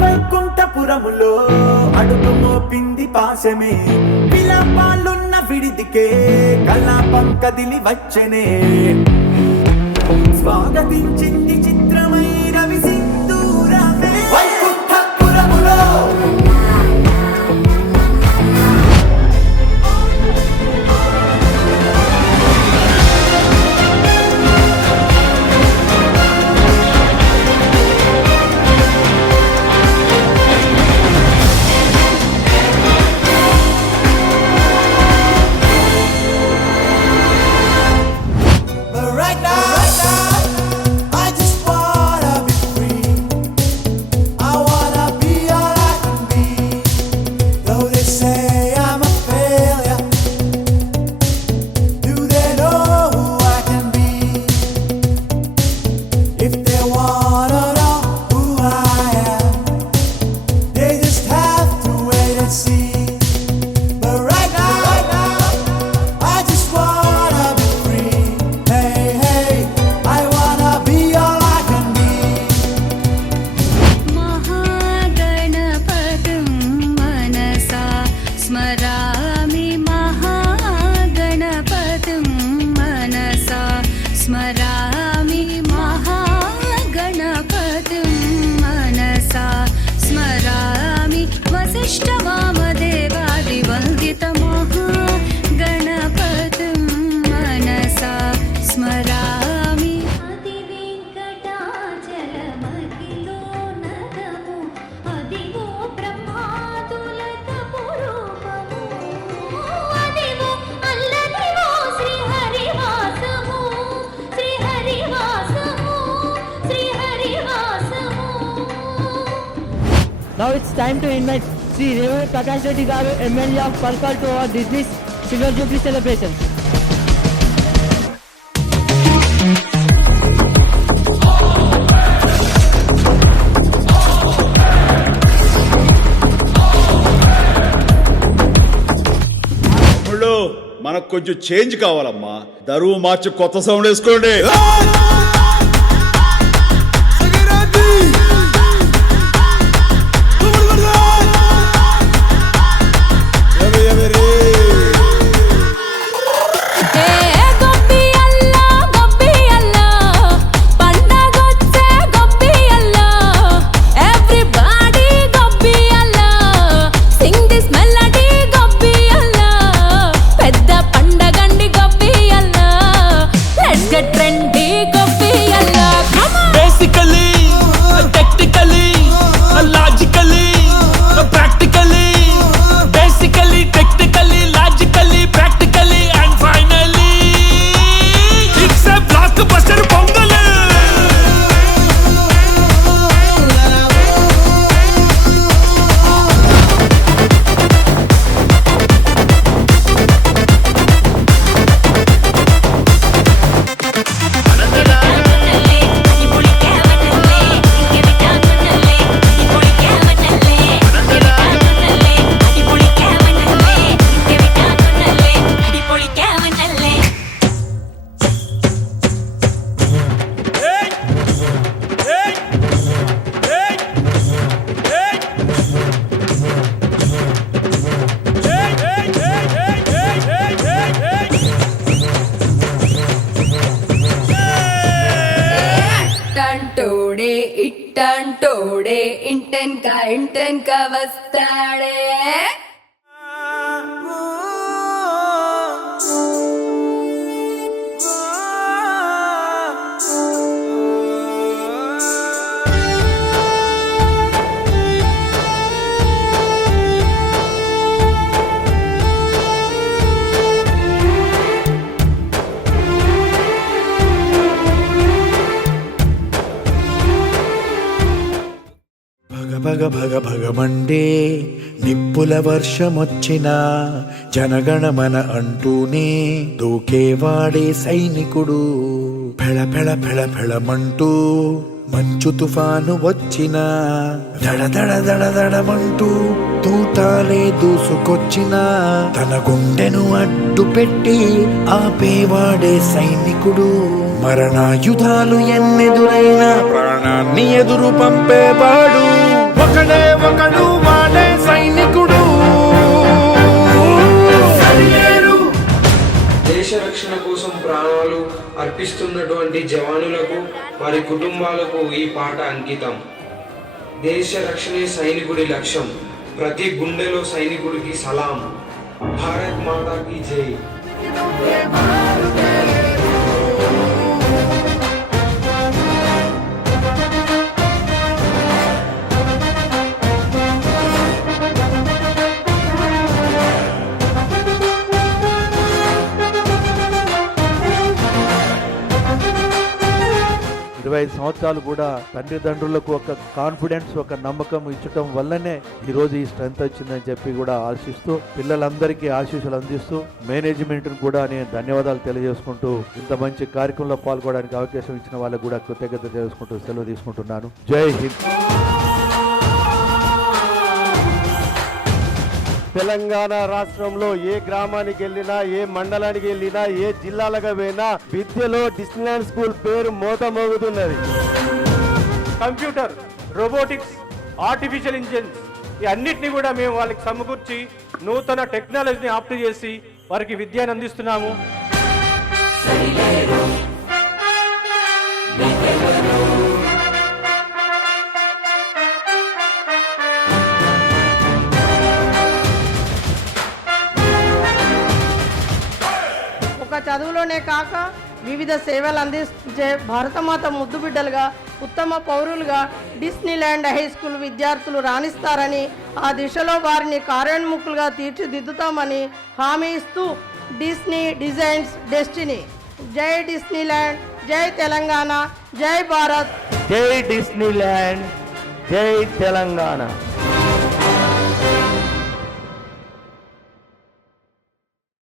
వైకుంఠపురములో అడుగు మోపింది పాశమే విలాపాలున్న విడిదికే కలాపం కదిలి వచ్చనే స్వాగతించింది చిత్రమై రవి సింధూరమే వైకుంఠపురములో स्मरामि महागणपतिं मनसा स्मरामि वसिष्ठवामदेवादिवन्दितमहागणपतिं मनसा स्मरामि अतिवेङ्कटाचलमखिलो नदमु अदिवो ब्रह्मातुलतपुरूपमु अदिवो अल्लदिवो श्रीहरिवासमु Now it's time to invite Sri Revenu Prakash Reddy Garu, MLA of Parkal, to our Disney's Silver Jubilee celebration. మనకు కొంచెం చేంజ్ కావాలమ్మా. దరువు మార్చి కొత్త సౌండ్ వేసుకోండి. ఇట్టంటోడే ఇంటెన్క వస్తాడే భగ భగ భగమండే నిప్పుల వర్షమొచ్చిన జనగణమన అంటూనే దూకేవాడే సైనికుడు. ఫెళ ఫెళ ఫెళ ఫెళమంటూ మంచు తుఫాను వచ్చిన దడ దడ దడ దడమంటూ తూటాలే దూసుకొచ్చిన తన గుండెను అడ్డు పెట్టి ఆపేవాడే సైనికుడు. మరణాయుధాలు ఎన్నెదురైనా ప్రాణాన్ని ఎదురు పంపేవాడు ఒకడే ఒకడు, వాడే సైనికుడు. దేశ రక్షణ కోసం ప్రాణాలు అర్పిస్తున్నటువంటి జవానులకు వారి కుటుంబాలకు ఈ పాట అంకితం. దేశ రక్షణే సైనికుడి లక్ష్యం, ప్రతి గుండెలో సైనికుడికి సలాం. భారత్ మాతాకి జై. సంవత్సరాలు కూడా తండ్రిదండ్రులకు ఒక కాన్ఫిడెన్స్, ఒక నమ్మకం ఇచ్చటం వల్లనే ఈ రోజు ఈ స్ట్రెంత్ వచ్చిందని చెప్పి కూడా ఆశిస్తూ, పిల్లలందరికీ ఆశీస్సులు అందిస్తూ, మేనేజ్మెంట్ కూడా నేను ధన్యవాదాలు తెలియజేసుకుంటూ, ఇంత మంచి కార్యక్రమంలో పాల్గొనడానికి అవకాశం ఇచ్చిన వాళ్ళకు కూడా కృతజ్ఞత తెలియజేసుకుంటూ సెలవు తీసుకుంటున్నాను. జై హింద్. తెలంగాణ రాష్ట్రంలో ఏ గ్రామానికి వెళ్ళినా, ఏ మండలానికి వెళ్ళినా, ఏ జిల్లాలకు పోయినా విద్యలో డిస్నీలాండ్ స్కూల్ పేరు మోతమోగుతున్నది. కంప్యూటర్, రోబోటిక్స్, ఆర్టిఫిషియల్ ఇంటెలిజెన్స్ ఈ అన్నిటిని కూడా మేము వాళ్ళకి సమకూర్చి నూతన టెక్నాలజీని ఆప్ట్ చేసి వారికి విద్యను అందిస్తున్నాము. చదువులోనే కాక వివిధ సేవలు అందించే భారతమాత ముద్దు బిడ్డలుగా, ఉత్తమ పౌరులుగా డిస్నీలాండ్ హై స్కూల్ విద్యార్థులు రాణిస్తారని, ఆ దిశలో వారిని కార్యోన్ముఖులుగా తీర్చిదిద్దుతామని హామీ ఇస్తూ డిస్నీ డిజైన్స్ డెస్టినీ. జై డిస్నీలాండ్, జై తెలంగాణ, జై భారత్. జై డిస్నీలాండ్, జై తెలంగాణ.